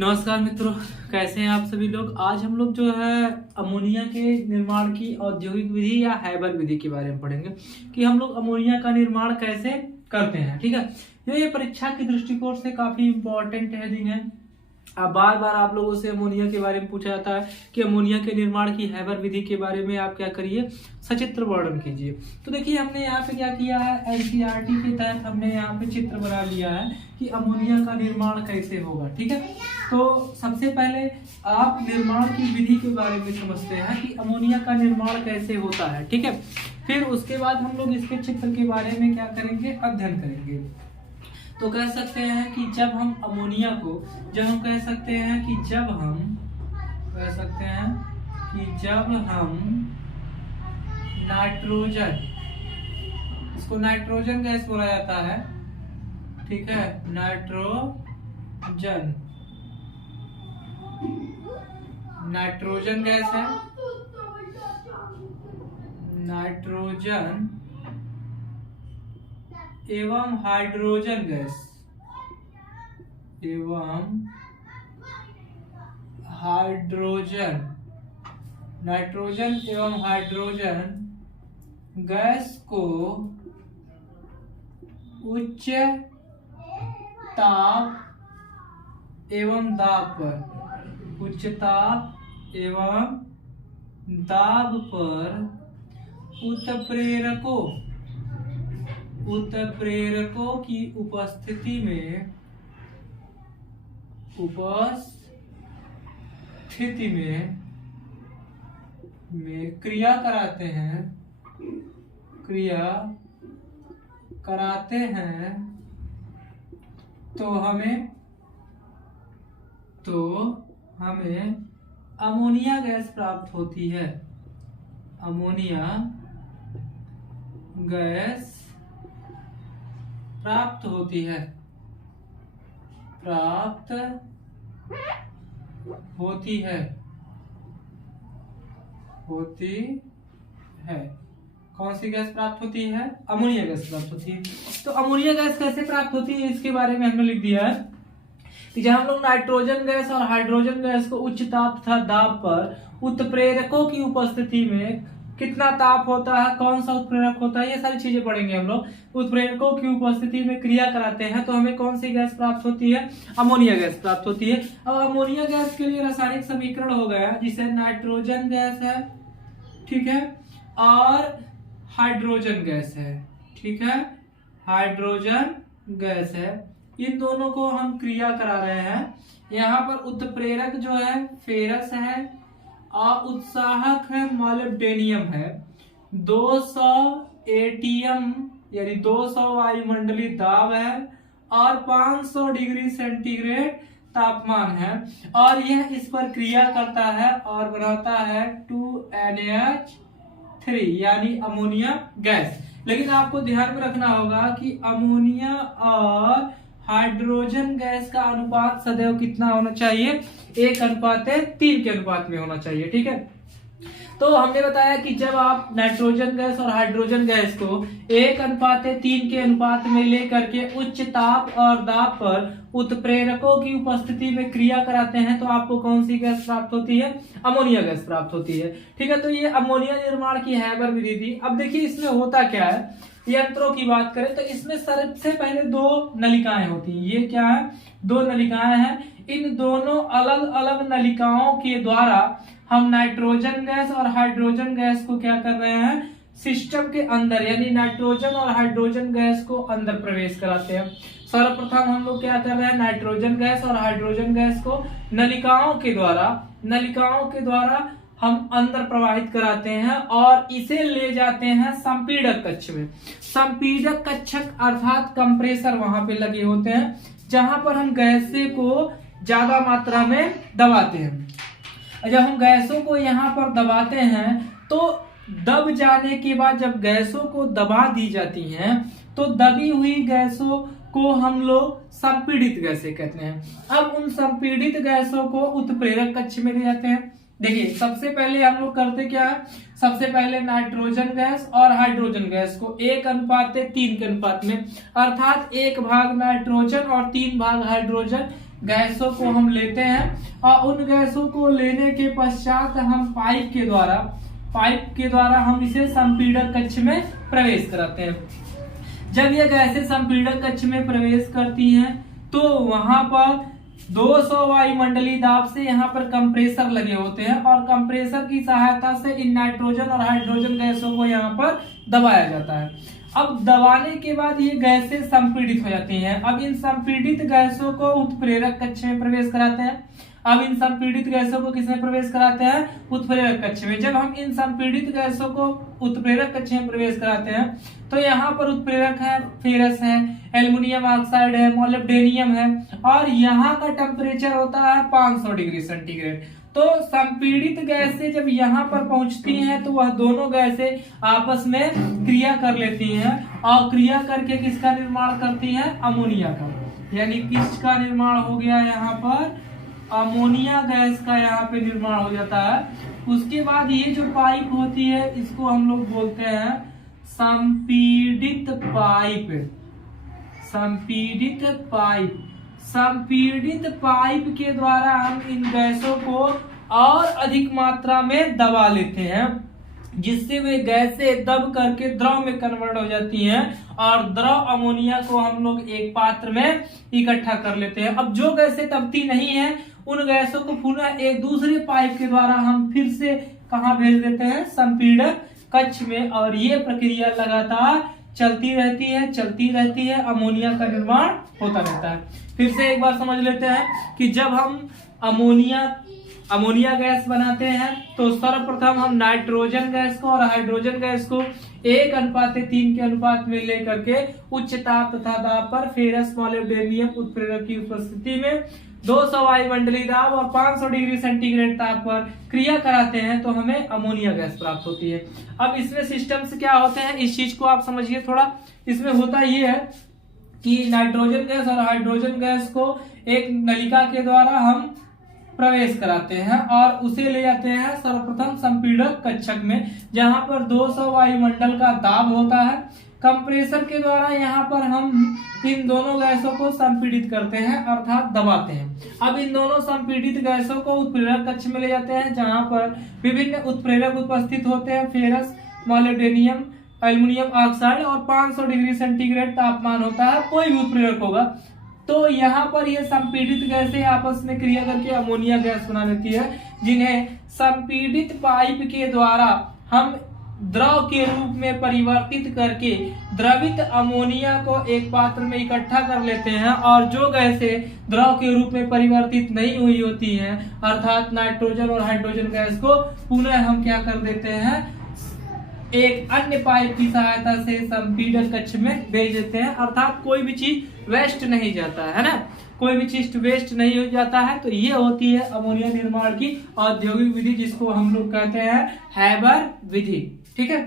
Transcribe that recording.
नमस्कार मित्रों, कैसे हैं आप सभी लोग। आज हम लोग जो है अमोनिया के निर्माण की औद्योगिक विधि या हैबर विधि के बारे में पढ़ेंगे कि हम लोग अमोनिया का निर्माण कैसे करते हैं। ठीक है, ये परीक्षा की दृष्टिकोण से काफी इंपॉर्टेंट हेडिंग है। अब बार बार आप लोगों से अमोनिया के बारे में पूछा जाता है कि अमोनिया के निर्माण की हैबर विधि के बारे में आप क्या करिए, सचित्र वर्णन कीजिए। तो देखिए हमने यहाँ पे क्या किया है, एनसीईआरटी के तहत हमने यहाँ पे चित्र बना लिया है कि अमोनिया का निर्माण कैसे होगा। ठीक है, तो सबसे पहले आप निर्माण की विधि के बारे में समझते हैं कि अमोनिया का निर्माण कैसे होता है। ठीक है, फिर उसके बाद हम लोग इसके चित्र के बारे में क्या करेंगे, अध्ययन करेंगे। तो कह सकते हैं कि जब हम अमोनिया को जब हम नाइट्रोजन, इसको नाइट्रोजन गैस बोला जाता है। ठीक है, नाइट्रोजन गैस है, नाइट्रोजन एवं हाइड्रोजन गैस नाइट्रोजन एवं हाइड्रोजन गैस को उच्च ताप एवं दाब पर उत्प्रेरकों की उपस्थिति में क्रिया कराते हैं तो हमें अमोनिया गैस प्राप्त होती है। अमोनिया गैस प्राप्त होती है। कौन सी गैस प्राप्त होती है? अमोनिया गैस प्राप्त होती है। तो अमोनिया गैस कैसे प्राप्त होती है इसके बारे में हमने लिख दिया है कि जब हम लोग नाइट्रोजन गैस और हाइड्रोजन गैस को उच्च ताप तथा दाब पर उत्प्रेरकों की उपस्थिति में, कितना ताप होता है, कौन सा उत्प्रेरक होता है, ये सारी चीजें पढ़ेंगे हम लोग। उत्प्रेरकों की उपस्थिति में क्रिया कराते हैं तो हमें कौन सी गैस प्राप्त होती है? अमोनिया गैस प्राप्त होती है। अब अमोनिया गैस के लिए रासायनिक समीकरण हो गया जिसे नाइट्रोजन गैस है, ठीक है, और हाइड्रोजन गैस है। ठीक है, हाइड्रोजन गैस है। इन दोनों को हम क्रिया करा रहे हैं। यहाँ पर उत्प्रेरक जो है फेरस है और उत्साहक है मॉलिब्डेनियम है। 200 एटीएम यानी 200 वायुमंडलीय दाब है और 500 डिग्री सेंटीग्रेड तापमान है और यह इस पर क्रिया करता है और बनाता है 2NH3 यानी अमोनिया गैस। लेकिन आपको ध्यान में रखना होगा कि अमोनिया और हाइड्रोजन गैस का अनुपात सदैव कितना होना चाहिए? 1:3 के अनुपात में होना चाहिए। ठीक है, तो हमने बताया कि जब आप नाइट्रोजन गैस और हाइड्रोजन गैस को 1:3 के अनुपात में लेकर के उच्च ताप और दाब पर उत्प्रेरकों की उपस्थिति में क्रिया कराते हैं तो आपको कौन सी गैस प्राप्त होती है? अमोनिया गैस प्राप्त होती है। ठीक है, तो ये अमोनिया निर्माण की हैबर विधि थी। अब देखिए इसमें होता क्या है, यंत्रों की बात करें तो इसमें सबसे पहले 2 नलिकाएं होती हैं। ये क्या है? 2 नलिकाएं हैं। इन दोनों अलग अलग नलिकाओं के द्वारा हम नाइट्रोजन गैस और हाइड्रोजन गैस को क्या कर रहे हैं? सिस्टम के अंदर यानी नाइट्रोजन और हाइड्रोजन गैस को अंदर प्रवेश कराते हैं। सर्वप्रथम हम लोग क्या कर रहे हैं? नाइट्रोजन गैस और हाइड्रोजन गैस को नलिकाओं के द्वारा हम अंदर प्रवाहित कराते हैं और इसे ले जाते हैं संपीड़क कक्ष में। संपीड़क कक्षक अर्थात कंप्रेसर वहां पे लगे होते हैं जहां पर हम गैसे को ज्यादा मात्रा में दबाते हैं। जब हम गैसों को यहाँ पर दबाते हैं तो दब जाने के बाद जब गैसों को दबा दी जाती हैं तो दबी हुई गैसों को हम लोग संपीड़ित गैसें कहते हैं। अब उन संपीड़ित गैसों को उत्प्रेरक कक्ष में ले जाते हैं। देखिए सबसे पहले हम लोग करते क्या है, सबसे पहले नाइट्रोजन गैस और हाइड्रोजन गैस को 1:3 के अनुपात में, अर्थात 1 भाग नाइट्रोजन और 3 भाग हाइड्रोजन गैसों को हम लेते हैं और उन गैसों को लेने के पश्चात हम पाइप के द्वारा हम इसे संपीड़क कक्ष में प्रवेश कराते हैं। जब ये गैसें संपीड़क कक्ष में प्रवेश करती हैं तो वहां पर 200 वायुमंडलीय दाब से यहाँ पर कंप्रेसर लगे होते हैं और कंप्रेसर की सहायता से इन नाइट्रोजन और हाइड्रोजन गैसों को यहाँ पर दबाया जाता है। अब दबाने के बाद ये गैसें संपीड़ित हो जाती हैं। अब इन संपीड़ित गैसों को उत्प्रेरक कक्ष में प्रवेश कराते हैं। अब इन संपीड़ित गैसों को किसमें प्रवेश कराते हैं? उत्प्रेरक कक्ष में। जब हम इन संपीड़ित गैसों को उत्प्रेरक कक्ष में प्रवेश कराते हैं तो यहाँ पर उत्प्रेरक है, फेरस है, एल्युमिनियम ऑक्साइड है, मोलिब्डेनियम है और यहाँ का टेम्परेचर होता है 500 डिग्री सेंटीग्रेड। तो संपीड़ित गैसें जब यहाँ पर पहुंचती हैं तो वह दोनों गैसें आपस में क्रिया कर लेती हैं और क्रिया करके किसका निर्माण करती हैं? अमोनिया का। यानी किसका निर्माण हो गया? यहाँ पर अमोनिया गैस का यहाँ पे निर्माण हो जाता है। उसके बाद ये जो पाइप होती है इसको हम लोग बोलते हैं संपीड़ित पाइप। संपीड़ित पाइप, संपीड़ित पाइप के द्वारा हम इन गैसों को और अधिक मात्रा में दबा लेते हैं जिससे वे गैसें दब करके द्रव में कन्वर्ट हो जाती हैं और द्रव अमोनिया को हम लोग एक पात्र में इकट्ठा कर लेते हैं। अब जो गैसें दबती नहीं है उन गैसों को पुनः एक दूसरे पाइप के द्वारा हम फिर से कहाँ भेज देते हैं? संपीड़क कक्ष में। और ये प्रक्रिया लगातार चलती रहती है, अमोनिया का निर्माण होता रहता है। फिर से एक बार समझ लेते हैं कि जब हम अमोनिया गैस बनाते हैं तो सर्वप्रथम हम नाइट्रोजन गैस को और हाइड्रोजन गैस को 1:3 के अनुपात में लेकर के उच्च ताप तथा दाब पर फेरस मोलिब्डेनियम उत्प्रेरक की उपस्थिति में 200 वायुमंडलीय दाब और 500 डिग्री सेंटीग्रेड ताप पर क्रिया कराते हैं तो हमें अमोनिया गैस प्राप्त होती है। अब इसमें सिस्टम्स क्या होते हैं इस चीज को आप समझिए थोड़ा। इसमें होता ये है कि नाइट्रोजन गैस और हाइड्रोजन गैस को एक नलिका के द्वारा हम प्रवेश कराते हैं और उसे ले जाते हैं सर्वप्रथम संपीड़क कक्षक में जहां पर 200 वायुमंडल का दाब होता है। कंप्रेसर के द्वारा यहाँ पर हम इन दोनों गैसों को संपीड़ित करते हैं अर्थात दबाते हैं। अब इन दोनों संपीड़ित गैसों को उत्प्रेरक कक्ष में ले जाते हैं जहां पर विभिन्न उत्प्रेरक उपस्थित होते हैं, फेरस, मोलिब्डेनियम, एल्युमिनियम ऑक्साइड और 500 डिग्री सेंटीग्रेड तापमान होता है कोई भी उत्प्रेरक होगा। तो यहाँ पर ये संपीड़ित गैसें आपस में क्रिया करके अमोनिया गैस बना लेती है जिन्हें संपीड़ित पाइप के द्वारा हम द्रव के रूप में परिवर्तित करके द्रवित अमोनिया को एक पात्र में इकट्ठा कर लेते हैं और जो गैसें द्रव के रूप में परिवर्तित नहीं हुई होती हैं अर्थात नाइट्रोजन और हाइड्रोजन गैस को पुनः हम क्या कर देते हैं? एक अन्य पाइप की सहायता से संपीड़क कक्ष में भेज देते हैं अर्थात कोई भी चीज वेस्ट नहीं जाता है ना, कोई भी चीज वेस्ट नहीं हो जाता है। तो ये होती है अमोनिया निर्माण की औद्योगिक विधि जिसको हम लोग कहते हैं हैबर विधि। ठीक है।